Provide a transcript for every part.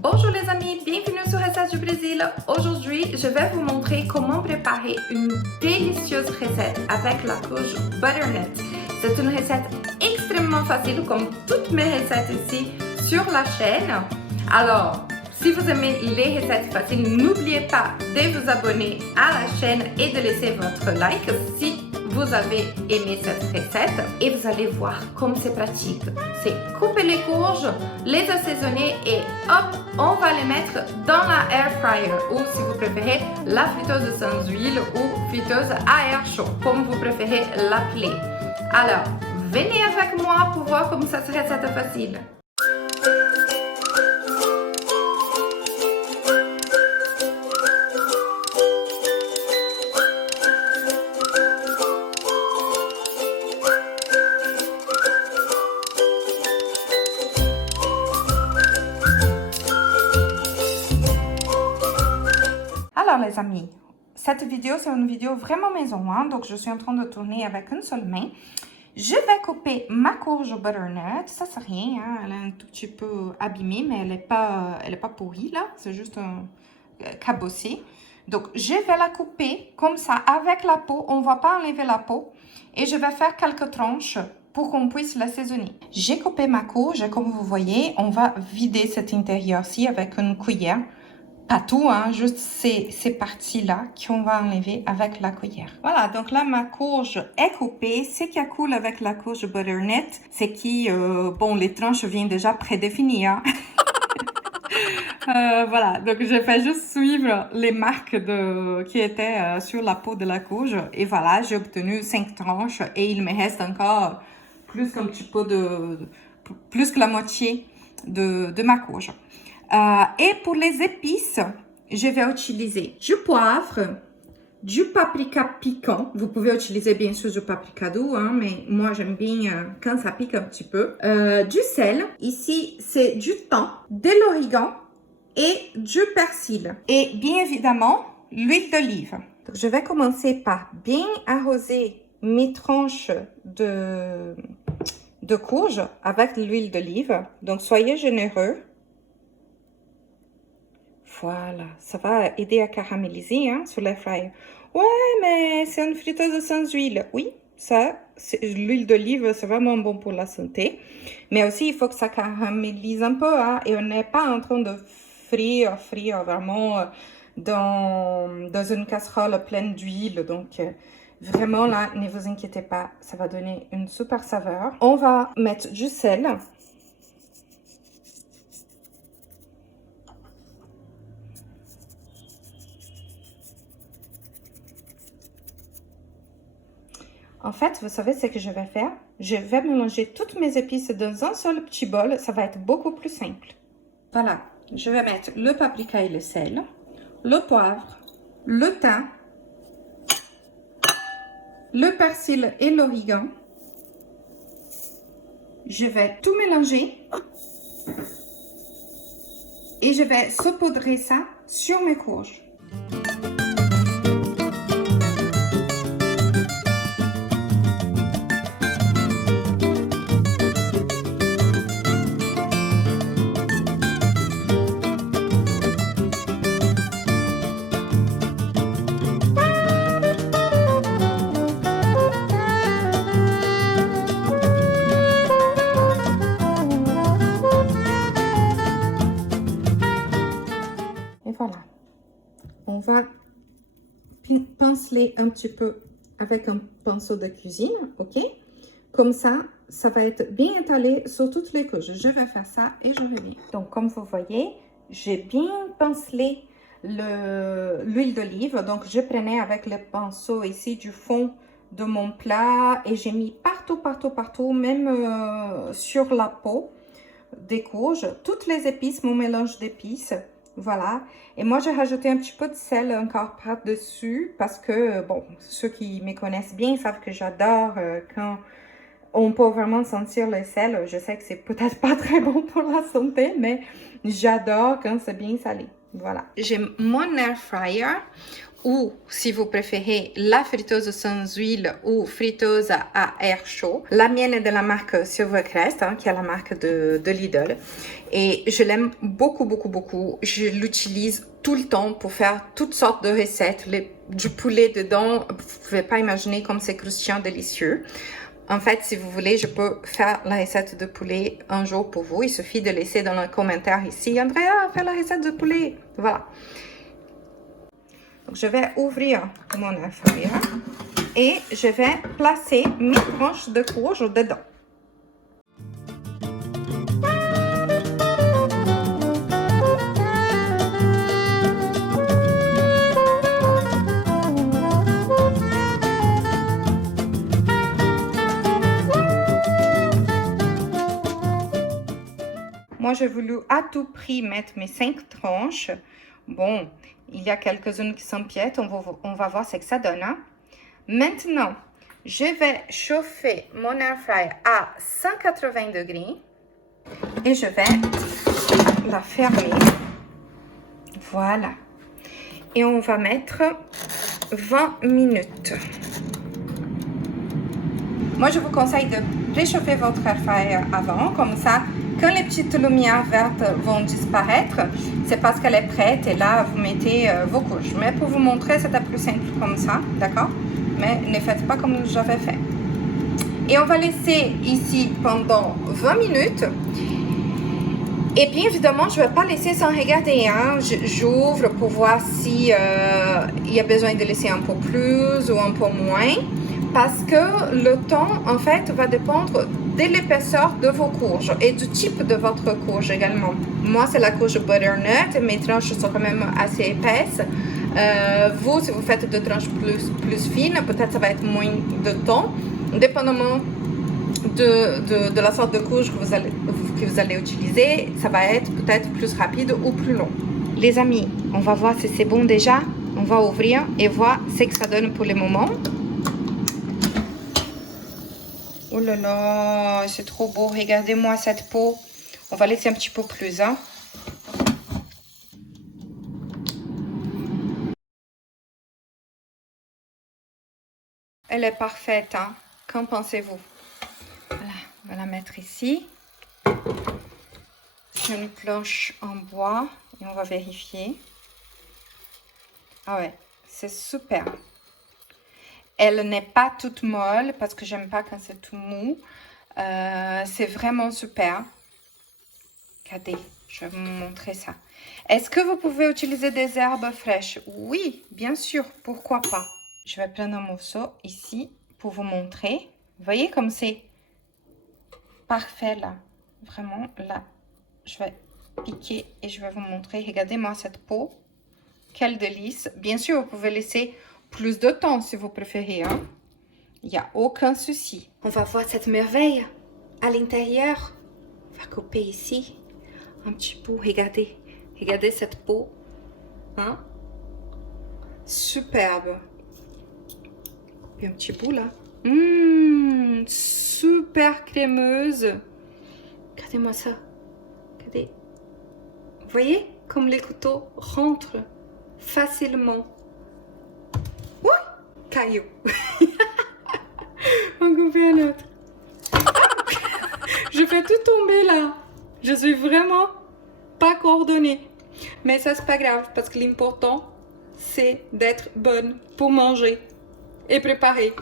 Bonjour les amis, bienvenue sur Recettes du Brésil. Aujourd'hui, je vais vous montrer comment préparer une délicieuse recette avec la courge butternut. C'est une recette extrêmement facile comme toutes mes recettes ici sur la chaîne. Alors, si vous aimez les recettes faciles, n'oubliez pas de vous abonner à la chaîne et de laisser votre like si vous avez aimé cette recette. Et vous allez voir comme c'est pratique. C'est couper les courges, les assaisonner et hop, on va les mettre dans la air fryer ou si vous préférez la friteuse sans huile ou friteuse à air chaud, comme vous préférez l'appeler. Alors, venez avec moi pour voir comment cette recette est facile. Alors les amis, cette vidéo c'est une vidéo vraiment maison, hein? Donc je suis en train de tourner avec une seule main. Je vais couper ma courge butternut, ça c'est rien, hein? Elle est un tout petit peu abîmée, mais elle est pas pourrie là, c'est juste cabossé. Donc je vais la couper comme ça avec la peau, on ne va pas enlever la peau et je vais faire quelques tranches pour qu'on puisse l'assaisonner. J'ai coupé ma courge et comme vous voyez, on va vider cet intérieur-ci avec une cuillère. Pas tout, hein, juste ces parties-là qu'on va enlever avec la cuillère. Voilà, donc là, ma courge est coupée. Ce qui est cool avec la courge butternut, c'est que, bon, les tranches viennent déjà prédéfinies, hein. Voilà, donc je vais juste suivre les marques qui étaient sur la peau de la courge. Et voilà, j'ai obtenu 5 tranches et il me reste encore plus qu'un petit peu plus que la moitié de ma courge. Et pour les épices, je vais utiliser du poivre, du paprika piquant. Vous pouvez utiliser bien sûr du paprika doux, hein, mais moi j'aime bien quand ça pique un petit peu. Du sel, ici c'est du thym, de l'origan et du persil. Et bien évidemment, l'huile d'olive. Je vais commencer par bien arroser mes tranches de courge avec l'huile d'olive. Donc soyez généreux. Voilà, ça va aider à caraméliser hein, sur l'air fryer. Ouais, mais c'est une friteuse sans huile. Oui, ça, l'huile d'olive, c'est vraiment bon pour la santé. Mais aussi, il faut que ça caramélise un peu. Hein, et on n'est pas en train de frire vraiment dans une casserole pleine d'huile. Donc, vraiment là, ne vous inquiétez pas, ça va donner une super saveur. On va mettre du sel. En fait, vous savez ce que je vais faire? Je vais mélanger toutes mes épices dans un seul petit bol. Ça va être beaucoup plus simple. Voilà, je vais mettre le paprika et le sel, le poivre, le thym, le persil et l'origan. Je vais tout mélanger et je vais saupoudrer ça sur mes courges. Voilà, on va pinceler un petit peu avec un pinceau de cuisine, ok? Comme ça, ça va être bien étalé sur toutes les couches. Je vais faire ça et je reviens. Donc, comme vous voyez, j'ai bien pincelé l'huile d'olive. Donc, je prenais avec le pinceau ici du fond de mon plat et j'ai mis partout, même sur la peau des courges, toutes les épices, mon mélange d'épices. Voilà, et moi j'ai rajouté un petit peu de sel encore par-dessus parce que, bon, ceux qui me connaissent bien savent que j'adore quand on peut vraiment sentir le sel. Je sais que c'est peut-être pas très bon pour la santé, mais j'adore quand c'est bien salé. Voilà, j'ai mon air fryer ou si vous préférez la friteuse sans huile ou friteuse à air chaud. La mienne est de la marque Silvercrest, qui est la marque de Lidl. Et je l'aime beaucoup, beaucoup, beaucoup. Je l'utilise tout le temps pour faire toutes sortes de recettes. Du poulet dedans, vous ne pouvez pas imaginer comme c'est croustillant, délicieux. En fait, si vous voulez, je peux faire la recette de poulet un jour pour vous. Il suffit de laisser dans le commentaire ici, Andrea, fais la recette de poulet. Voilà. Donc, je vais ouvrir mon air fryer et je vais placer mes tranches de courge dedans. Moi, j'ai voulu à tout prix mettre mes 5 tranches. Bon, il y a quelques-unes qui s'empiètent. On va voir ce que ça donne. Maintenant, je vais chauffer mon air fryer à 180 degrés. Et je vais la fermer. Voilà. Et on va mettre 20 minutes. Moi, je vous conseille de préchauffer votre air fryer avant. Comme ça, quand les petites lumières vertes vont disparaître, c'est parce qu'elle est prête et là, vous mettez vos couches. Mais pour vous montrer, c'était plus simple comme ça, d'accord? Mais ne faites pas comme j'avais fait. Et on va laisser ici pendant 20 minutes. Et bien évidemment, je ne vais pas laisser sans regarder. J'ouvre pour voir si il y a besoin de laisser un peu plus ou un peu moins. Parce que le temps, en fait, va dépendre de l'épaisseur de vos courges et du type de votre courge également. Moi, c'est la courge butternut. Mes tranches sont quand même assez épaisses. Vous, si vous faites des tranches plus fines, peut-être ça va être moins de temps, dépendamment de la sorte de courge que vous allez utiliser. Ça va être peut-être plus rapide ou plus long. Les amis, on va voir si c'est bon déjà. On va ouvrir et voir ce que ça donne pour le moment. Oh là là, c'est trop beau. Regardez-moi cette peau. On va laisser un petit peu plus. Elle est parfaite. Qu'en pensez-vous? Voilà, on va la mettre ici. J'ai une planche en bois et on va vérifier. Ah ouais, c'est super. Elle n'est pas toute molle parce que j'aime pas quand c'est tout mou. C'est vraiment super. Regardez, je vais vous montrer ça. Est-ce que vous pouvez utiliser des herbes fraîches? Oui, bien sûr, pourquoi pas. Je vais prendre un morceau ici pour vous montrer. Vous voyez comme c'est parfait là. Vraiment là. Je vais piquer et je vais vous montrer. Regardez-moi cette peau. Quel délice. Bien sûr, vous pouvez laisser plus de temps si vous préférez. Il n'y a aucun souci. On va voir cette merveille à l'intérieur. On va couper ici un petit bout. Regardez. Regardez cette peau. Superbe. Et un petit bout là. Super crémeuse. Regardez-moi ça. Regardez. Vous voyez comme les couteaux rentrent facilement. Caillou. On coupe un autre. Je fais tout tomber là. Je suis vraiment pas coordonnée. Mais ça, c'est pas grave parce que l'important, c'est d'être bonne pour manger et préparer.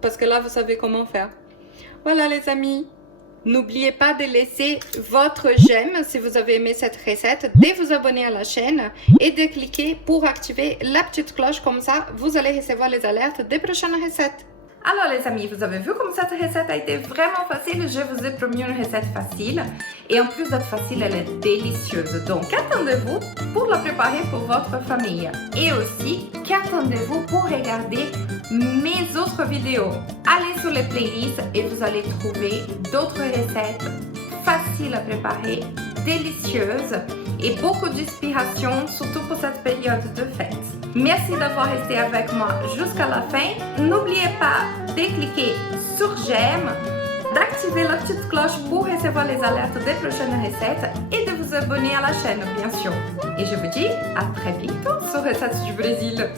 Parce que là, vous savez comment faire. Voilà les amis. N'oubliez pas de laisser votre j'aime si vous avez aimé cette recette, de vous abonner à la chaîne et de cliquer pour activer la petite cloche. Comme ça, vous allez recevoir les alertes des prochaines recettes. Alors les amis, vous avez vu comme cette recette a été vraiment facile. Je vous ai promis une recette facile. Et en plus d'être facile, elle est délicieuse. Donc, qu'attendez-vous pour la préparer pour votre famille? Et aussi, qu'attendez-vous pour regarder mes autres vidéos? Allez sur les playlists et vous allez trouver d'autres recettes faciles à préparer, délicieuses et beaucoup d'inspiration, surtout pour cette période de fête. Merci d'avoir resté avec moi jusqu'à la fin. N'oubliez pas de cliquer sur j'aime d'activer la petite cloche pour recevoir les alertes des prochaines recettes et de vous abonner à la chaîne, bien sûr. Et je vous dis à très bientôt sur Recettes du Brésil.